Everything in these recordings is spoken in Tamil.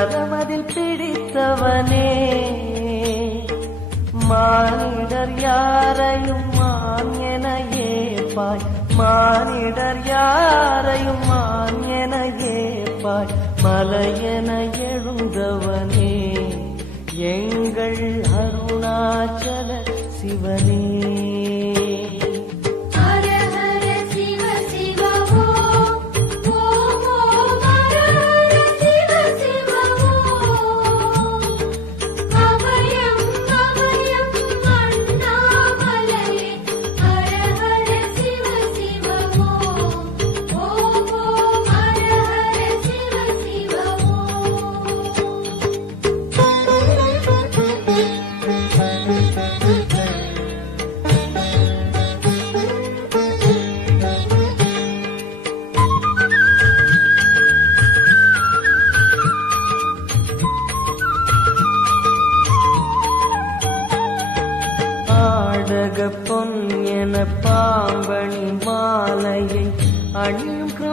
பாசமாய் பிடித்தவனே. மானிடர் யாரையும் மான் என ஏப்பாய் மானிடர் யாரையும் மான் என ஏப்பாய் மலையென எழுந்தவனே. எங்கள் அருணாச்சல சிவனே.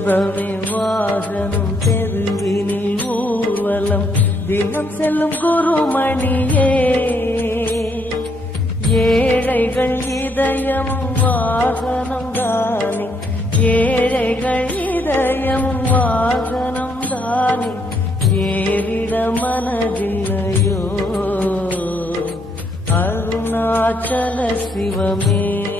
கதவே வாகனம் தெருவினில் ஊர்வலம். தினம் செல்லும் குருமணியே ஏழைகள் இதயம் வாகனம் தானே. ஏழைகள் இதயம் வாகனம் தானே. ஏவிட மனதில்லையோ அருணாச்சல சிவமே.